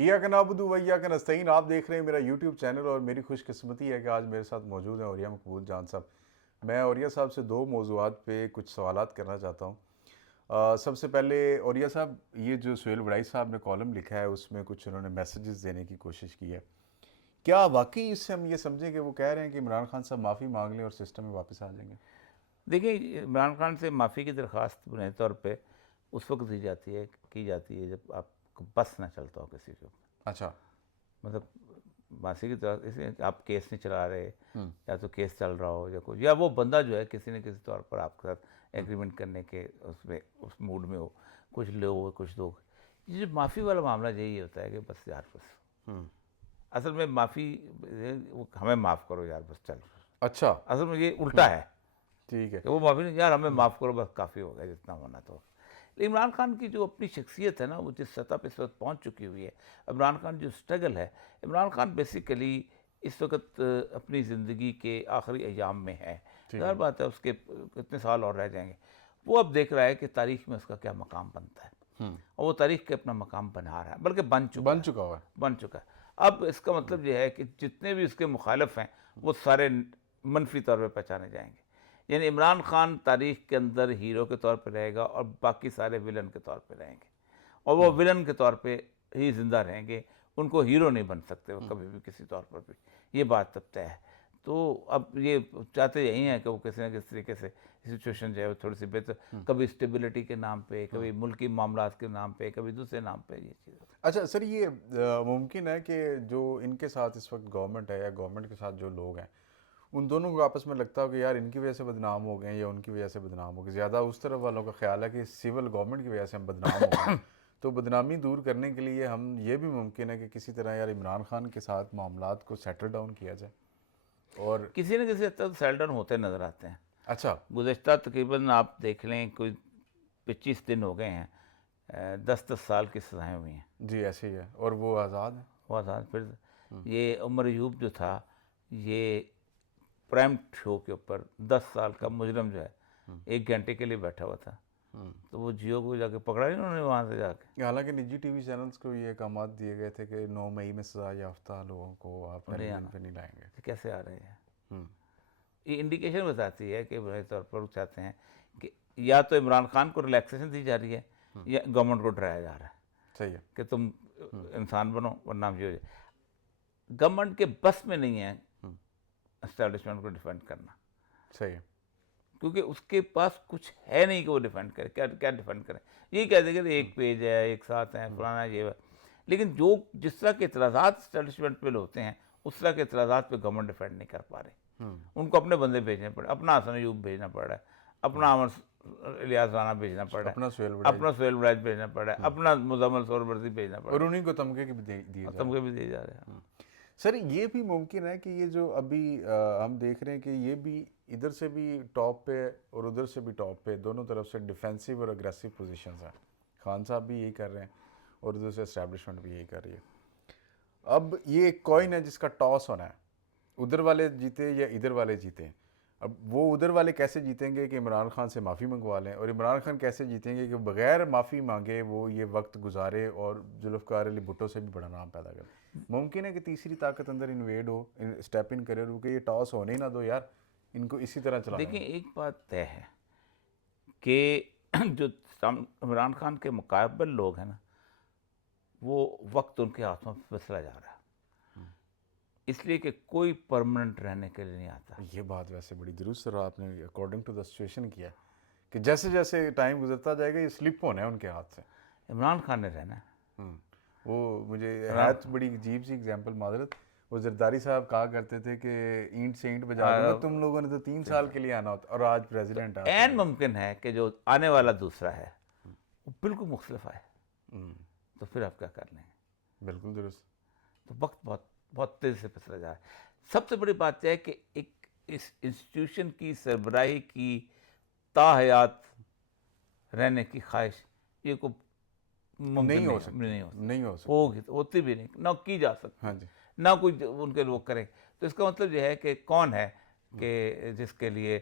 ایاک نعبد و ایاک نستعین، آپ دیکھ رہے ہیں میرا یوٹیوب چینل، اور میری خوش قسمتی ہے کہ آج میرے ساتھ موجود ہیں اوریہ مقبول جان صاحب۔ میں اوریہ صاحب سے دو موضوعات پہ کچھ سوالات کرنا چاہتا ہوں۔ سب سے پہلے اوریہ صاحب، یہ جو سہیل وڑائی صاحب نے کالم لکھا ہے اس میں کچھ انہوں نے میسیجز دینے کی کوشش کی ہے، کیا واقعی اس سے ہم یہ سمجھیں کہ وہ کہہ رہے ہیں کہ عمران خان صاحب معافی مانگ لیں اور سسٹم میں واپس آ جائیں گے؟ دیکھیں، عمران خان سے معافی کی درخواست بنیادی طور پہ اس وقت کی جاتی ہے جب آپ کو بس نہ چلتا ہو کسی کے اوپر۔ اچھا۔ مطلب معافی کی درخواست اس لیے کہ آپ کیس نہیں چلا رہے، یا تو کیس چل رہا ہو یا کوئی، یا وہ بندہ جو ہے کسی نہ کسی طور پر آپ کے ساتھ ایگریمنٹ کرنے کے اس موڈ میں ہو، کچھ لوگ کچھ لوگ۔ یہ جو معافی والا معاملہ یہی ہوتا ہے کہ بس یار بس، اصل میں معافی ہمیں معاف کرو یار بس چل، اچھا، اصل میں یہ الٹا ہے ٹھیک ہے۔ کہ وہ معافی نہیں، یار ہمیں معاف کرو بس کافی ہو گیا جتنا ہونا تو۔ عمران خان کی جو اپنی شخصیت ہے نا، وہ جس سطح پہ اس وقت پہنچ چکی ہوئی ہے، عمران خان جو اسٹرگل ہے، عمران خان بیسیکلی اس وقت اپنی زندگی کے آخری ایام میں ہے۔ ظاہر بات ہے اس کے کتنے سال اور رہ جائیں گے، وہ اب دیکھ رہا ہے کہ تاریخ میں اس کا کیا مقام بنتا ہے، اور وہ تاریخ کے اپنا مقام بنا رہا ہے، بلکہ بن چکا ہے۔ اب اس کا مطلب یہ ہے کہ جتنے بھی اس کے مخالف ہیں وہ سارے منفی طور پہ پہچانے جائیں گے، یعنی عمران خان تاریخ کے اندر ہیرو کے طور پہ رہے گا اور باقی سارے ولن کے طور پہ رہیں گے، اور وہ ولن کے طور پہ ہی زندہ رہیں گے، ان کو ہیرو نہیں بن سکتے وہ کبھی بھی کسی طور پر بھی، یہ بات تب طے ہے۔ تو اب یہ چاہتے یہی ہیں کہ وہ کسی نہ کسی طریقے سے سچویشن جو ہے وہ تھوڑی سی بہتر، کبھی اسٹیبلٹی کے نام پہ، کبھی ملکی معاملات کے نام پہ، کبھی دوسرے نام پہ، یہ چیز۔ اچھا سر، یہ ممکن ہے کہ جو ان کے ساتھ اس وقت گورنمنٹ ہے یا گورنمنٹ کے ساتھ جو لوگ ہیں، ان دونوں کو آپس میں لگتا ہو کہ یار ان کی وجہ سے بدنام ہو گئے یا ان کی وجہ سے بدنام ہو گئے، زیادہ اس طرف والوں کا خیال ہے کہ سول گورنمنٹ کی وجہ سے ہم بدنام ہو گئے، تو بدنامی دور کرنے کے لیے ہم یہ بھی ممکن ہے کہ کسی طرح یار عمران خان کے ساتھ معاملات کو سیٹل ڈاؤن کیا جائے، اور کسی نہ کسی حد تک سیٹل ڈاؤن ہوتے نظر آتے ہیں۔ اچھا، گزشتہ تقریباً آپ دیکھ لیں کوئی 25 دن ہو گئے ہیں، 10 سال کی سزائیں ہوئی ہیں، جی ایسے ہی ہے، اور وہ آزاد ہے۔ وہ آزاد۔ پھر یہ عمر ایوب جو تھا، یہ پرائم شو کے اوپر 10 سال کا مجرم جو ہے 1 گھنٹے کے لیے بیٹھا ہوا تھا، تو وہ جیو کو جا کے پکڑا نہیں انہوں نے وہاں سے جا کے، حالانکہ نجی ٹی وی چینلز کو یہ احکامات دیے گئے تھے کہ 9 مئی میں سزا یافتہ لوگوں کو آپ ٹیلی ویژن پہ نہیں لائیں گے۔ کیسے آ رہے ہیں؟ یہ انڈیکیشن بتاتی ہے کہ بڑے طور پر وہ چاہتے ہیں کہ یا تو عمران خان کو ریلیکسیشن دی جا رہی ہے یا گورنمنٹ کو ڈرایا جا رہا ہے صحیح ہے کہ تم انسان بنو ورنہ یہ ہو جائے۔ گورنمنٹ کے بس میں نہیں ہے اسٹیبلشمنٹ کو ڈیفینڈ کرنا، صحیح ہے۔ کیونکہ اس کے پاس کچھ ہے نہیں کہ وہ ڈیفینڈ کرے، کیا ڈیفینڈ کریں؟ یہ کہہ دیں کہ ایک پیج ہے، ایک ساتھ ہیں، فلانا یہ ہے، لیکن جو جس طرح کے اعتراضات اسٹیبلشمنٹ پہ ہوتے ہیں اس طرح کے اعتراضات پہ گورنمنٹ ڈیفینڈ نہیں کر پا رہی، ان کو اپنے بندے بھیجنے پڑے، اپنا حسن ایوب بھیجنا پڑ رہا ہے، اپنا الیاس رانا بھیجنا پڑ رہا ہے، اپنا سہیل وڑائی بھیجنا پڑ رہا ہے، اپنا مزمل سہروردی بھیجنا پڑ اور رہا انہیں کو تمغے بھی دیے ہے، جا تمغے بھی دیے جا رہے ہیں۔ سر یہ بھی ممکن ہے کہ یہ جو ابھی ہم دیکھ رہے ہیں کہ یہ بھی ادھر سے بھی ٹاپ پہ اور ادھر سے بھی ٹاپ پہ، دونوں طرف سے ڈیفینسو اور اگریسو پوزیشنز ہیں، خان صاحب بھی یہی کر رہے ہیں اور ادھر سے اسٹیبلشمنٹ بھی یہی کر رہی ہے۔ اب یہ ایک کوئن ہے جس کا ٹاس ہونا ہے، ادھر والے جیتے یا ادھر والے جیتے ہیں۔ اب وہ ادھر والے کیسے جیتیں گے کہ عمران خان سے معافی منگوا لیں، اور عمران خان کیسے جیتیں گے کہ بغیر معافی مانگے وہ یہ وقت گزارے اور ذوالفقار علی بھٹو سے بھی بڑا نام پیدا کرے۔ ممکن ہے کہ تیسری طاقت اندر انویڈ ہو، اسٹیپ ان کرے، کہ یہ ٹاس ہونے ہی نہ دو یار، ان کو اسی طرح چلانا۔ دیکھیں ایک بات طے ہے کہ جو عمران خان کے مقابل لوگ ہیں نا، وہ وقت ان کے ہاتھوں میں پھسلا جا رہا ہے، اس لیے کہ کوئی پرماننٹ رہنے کے لیے نہیں آتا۔ یہ بات ویسے بڑی درست سر آپ نے اکارڈنگ ٹو دا سچویشن کیا ہے کہ جیسے جیسے ٹائم گزرتا جائے گا یہ سلپ ہونا ہے ان کے ہاتھ سے۔ عمران خان نے رہنا ہے۔ وہ مجھے ہے بڑی عجیب سی اگزامپل، معذرت، وہ زرداری صاحب کہا کرتے تھے کہ اینٹ سے اینٹ بجا دوں گا، تم لوگوں نے تو 3 سال کے لیے آنا ہوتا، اور آج پریزیڈنٹ آتا ہے۔ عین ممکن ہے کہ جو آنے والا دوسرا ہے وہ بالکل مختلف آئے، تو پھر آپ کیا کر لیں گے؟ بالکل درست۔ تو وقت بہت بہت تیزی سے پھسلا جا رہا ہے۔ سب سے بڑی بات یہ ہے کہ ایک اس انسٹیٹیوشن کی سربراہی کی تاحیات رہنے کی خواہش یہ کو نہیں ہو سکتی، ہوتی بھی نہیں، نہ کی جا سکتی، ہاں جی، نہ کوئی ان کے لوگ کریں۔ تو اس کا مطلب یہ ہے کہ کون ہے کہ جس کے لیے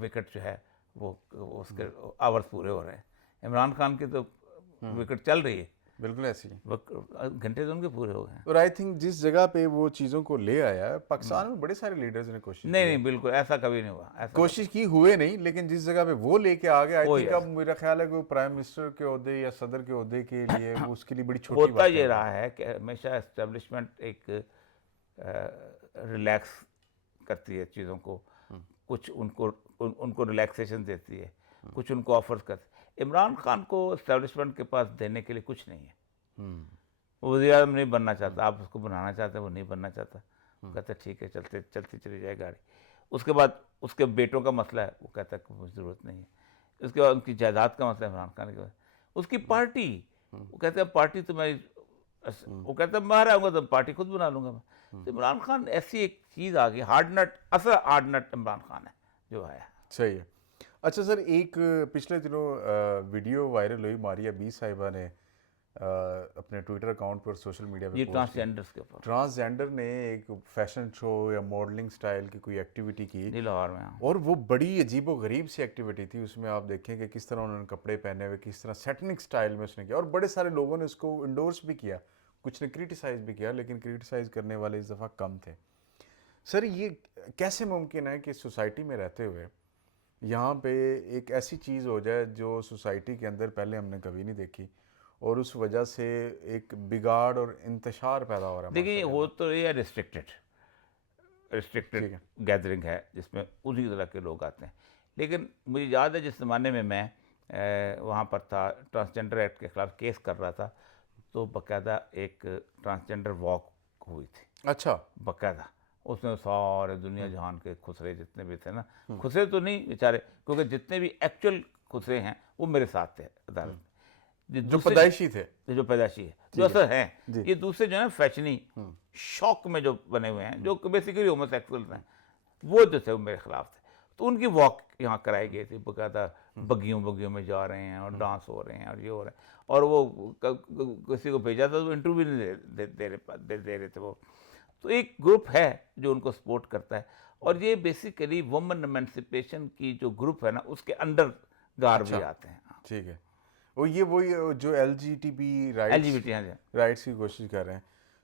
وکٹ جو ہے وہ اس کے آورز پورے ہو رہے ہیں۔ عمران خان کی تو وکٹ چل رہی ہے، بالکل ایسی ہے. گھنٹے تو ان کے پورے ہو گئے ہیں. اور آئی تھنک جس جگہ پہ وہ چیزوں کو لے آیا ہے, پاکستان میں بڑے سارے لیڈرز نے کوشش نہیں کی, نہیں بالکل ایسا کبھی نہیں ہوا, ایسا کوشش کی ہوئے نہیں, لیکن جس جگہ پہ وہ لے کے آ گیا, آئی وہ تھنک اب میرا خیال ہے کہ پرائم منسٹر کے عہدے یا صدر کے عہدے کے لیے وہ اس کے لیے بڑی چھوٹی ہوتا بات یہ رہا ہے کہ ہمیشہ اسٹیبلشمنٹ ایک ریلیکس کرتی ہے چیزوں کو, کچھ ان کو ریلیکسیشن دیتی ہے, کچھ ان کو آفرز کرتی ہے. عمران خان کو اسٹیبلشمنٹ کے پاس دینے کے لیے کچھ نہیں ہے. وہ وزیر اعظم نہیں بننا چاہتا, آپ اس کو بنانا چاہتے ہیں, وہ نہیں بننا چاہتا. کہتا ہے ٹھیک ہے چلتی چلی جائے گاڑی. اس کے بعد اس کے بیٹوں کا مسئلہ ہے, وہ کہتا ہے کہ مجھے ضرورت نہیں ہے. اس کے بعد ان کی جائیداد کا مسئلہ ہے عمران خان کے بعد. اس کی پارٹی, وہ کہتے ہیں پارٹی تو میں, وہ کہتا ہے باہر آؤں گا تو پارٹی خود بنا لوں گا میں. تو عمران خان ایسی ایک چیز آ گئی, ہارڈ نٹ, اصل ہارڈ نٹ عمران خان ہے جو آیا. صحیح ہے. اچھا سر, ایک پچھلے دنوں ویڈیو وائرل ہوئی, ماریہ بی صاحبہ نے اپنے ٹویٹر اکاؤنٹ پر سوشل میڈیا پہ یہ پوسٹ کی. ٹرانسجینڈرس کے اوپر ٹرانسجینڈر نے ایک فیشن شو یا ماڈلنگ سٹائل کی کوئی ایکٹیویٹی کی, جی لاہور میں. اور وہ بڑی عجیب و غریب سی ایکٹیویٹی تھی. اس میں آپ دیکھیں کہ کس طرح انہوں نے کپڑے پہنے ہوئے, کس طرح سیٹنک سٹائل میں اس نے کیا, اور بڑے سارے لوگوں نے اس کو انڈورس بھی کیا, کچھ نے کریٹیسائز بھی کیا, لیکن کریٹیسائز کرنے والے اس دفعہ کم تھے. سر یہ کیسے ممکن ہے کہ سوسائٹی میں رہتے ہوئے یہاں پہ ایک ایسی چیز ہو جائے جو سوسائٹی کے اندر پہلے ہم نے کبھی نہیں دیکھی, اور اس وجہ سے ایک بگاڑ اور انتشار پیدا ہو رہا ہے؟ دیکھیں وہ تو یہ ریسٹرکٹیڈ گیدرنگ ہے جس میں اسی طرح کے لوگ آتے ہیں. لیکن مجھے یاد ہے جس زمانے میں میں وہاں پر تھا, ٹرانسجینڈر ایکٹ کے خلاف کیس کر رہا تھا, تو باقاعدہ ایک ٹرانسجینڈر واک ہوئی تھی. اچھا. باقاعدہ اس میں سارے دنیا جہان کے خسرے جتنے بھی تھے نا, خسرے تو نہیں بیچارے, کیونکہ جتنے بھی ایکچوئل خسرے ہیں وہ میرے ساتھ تھے عدالت میں, جو پیدائشی تھے, جو پیدائشی ہے, جو اثر ہیں. یہ دوسرے جو ہے نا فیشنی شوق میں جو بنے ہوئے ہیں, جو بیسیکلی ہومو سیکسولز ہیں, وہ جو تھے وہ میرے خلاف تھے. تو ان کی واک یہاں کرائی گئی تھی, باقاعدہ بگیوں میں جا رہے ہیں اور ڈانس ہو رہے ہیں اور یہ ہو رہے ہیں, اور وہ کسی کو بھیجا تھا تو انٹرویو نہیں دے رہے تھے وہ. تو ایک گروپ ہے جو ان کو سپورٹ کرتا ہے, اور یہ بیسیکلی وومن ایمنسپیشن کی جو گروپ ہے نا اس کے انڈر گار بھی آتے ہیں. ٹھیک ہے. وہ یہ وہی جو L G T B rights کی کوشش کر رہے ہیں.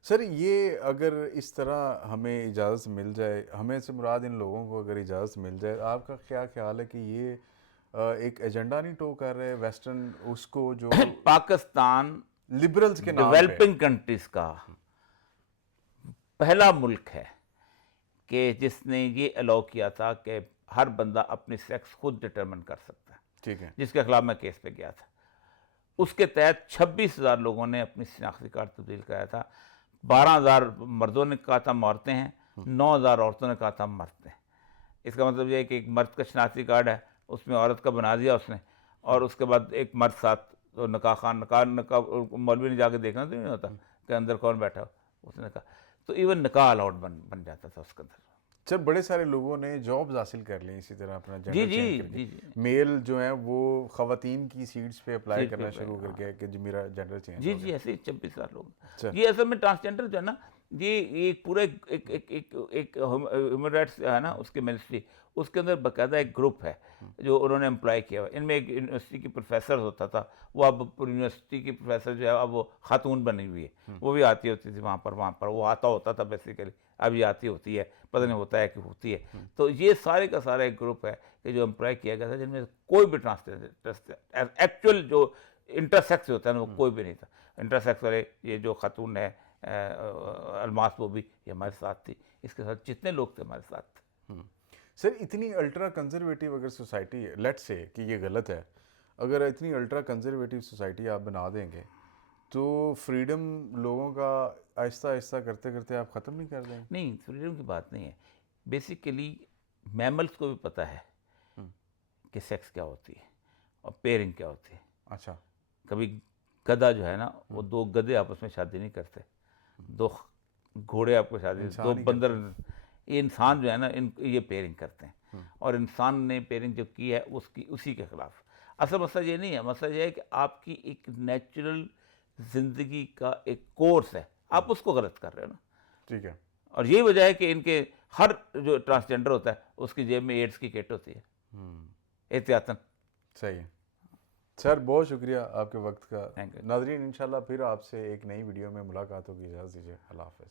سر یہ اگر اس طرح ہمیں اجازت مل جائے, ہمیں سے مراد ان لوگوں کو اگر اجازت مل جائے, آپ کا کیا خیال ہے کہ یہ ایک ایجنڈا نہیں ٹو کر رہے ویسٹرن اس کو, جو پاکستان لبرلز کے نام پہ ڈیولپنگ کنٹریز کا پہلا ملک ہے کہ جس نے یہ الاؤ کیا تھا کہ ہر بندہ اپنی سیکس خود ڈٹرمن کر سکتا ہے. ٹھیک ہے. جس کے خلاف میں کیس پہ گیا تھا, اس کے تحت 26,000 لوگوں نے اپنی شناختی کارڈ تبدیل کرایا تھا. 12,000 مردوں نے کہا تھا عورتیں ہیں, 9,000 عورتوں نے کہا تھا مرد ہیں. اس کا مطلب یہ ہے کہ ایک مرد کا شناختی کارڈ ہے, اس میں عورت کا بنا دیا اس نے, اور اس کے بعد ایک مرد ساتھ, تو نکاح خان نکاح مولوی نے جا کے دیکھنا تو نہیں ہوتا کہ اندر کون بیٹھا, اس نے کہا تو ایون نکاح الاؤڈ بن جاتا تھا اس کے اندر. سر بڑے سارے لوگوں نے جابز حاصل کر لی اسی طرح اپنا جنڈر چینج کر کے. جی میل جو ہیں وہ خواتین کی سیٹس پہ اپلائی کرنا شروع کر کے کہ جو میرا جنڈر چینج ہو گیا. ایسے 26,000 لوگ. یہ اصل میں ٹرانسجینڈر جو ہے نا, یہ ایک پورا ایک ہیومن رائٹس ہے نا اس کی منسٹری, اس کے اندر باقاعدہ ایک گروپ ہے جو انہوں نے امپلائی کیا ہوا. ان میں ایک یونیورسٹی کی پروفیسر ہوتا تھا, وہ اب یونیورسٹی کی پروفیسر جو ہے اب وہ خاتون بنی ہوئی ہے, وہ بھی آتی ہوتی تھی وہاں پر وہ آتا ہوتا تھا بیسیکلی, اب یہ آتی ہوتی ہے, پتہ نہیں ہوتا ہے کہ ہوتی ہے. تو یہ سارے کا سارا ایک گروپ ہے کہ جو امپلائی کیا گیا تھا, جن میں کوئی بھی ایکچوئل جو انٹرسیکس ہوتا ہے نا وہ کوئی بھی نہیں تھا. انٹرسیکس والے یہ جو خاتون ہے الماس, وہ بھی یہ ہمارے ساتھ تھی, اس کے ساتھ جتنے لوگ تھے ہمارے ساتھ تھے. سر اتنی الٹرا کنزرویٹیو اگر سوسائٹی ہے, لیٹ سے کہ یہ غلط ہے, اگر اتنی الٹرا کنزرویٹیو سوسائٹی آپ بنا دیں گے تو فریڈم لوگوں کا آہستہ آہستہ کرتے کرتے آپ ختم نہیں کر دیں گے؟ نہیں, فریڈم کی بات نہیں ہے. بیسیکلی میملس کو بھی پتہ ہے کہ سیکس کیا ہوتی ہے اور پیئرنگ کیا ہوتی ہے. اچھا. کبھی گدھا جو ہے نا, وہ 2 گدھے آپس میں شادی نہیں کرتے, 2 گھوڑے آپ کو شادی, 2 بندر, یہ انسان جو ہے نا یہ پیئرنگ کرتے ہیں, اور انسان نے پیئرنگ جو کی ہے اسی کے خلاف. اصل مسئلہ یہ نہیں ہے, مسئلہ یہ ہے کہ آپ کی ایک نیچرل زندگی کا ایک کورس ہے, آپ اس کو غلط کر رہے ہو نا. ٹھیک ہے. اور یہی وجہ ہے کہ ان کے ہر جو ٹرانسجینڈر ہوتا ہے اس کی جیب میں ایڈس کی کٹ ہوتی ہے احتیاطاً. صحیح ہے. سر بہت شکریہ آپ کے وقت کا. Thank you. ناظرین انشاءاللہ پھر آپ سے ایک نئی ویڈیو میں ملاقات ہوگی. اجازت دیجیے. اللہ حافظ.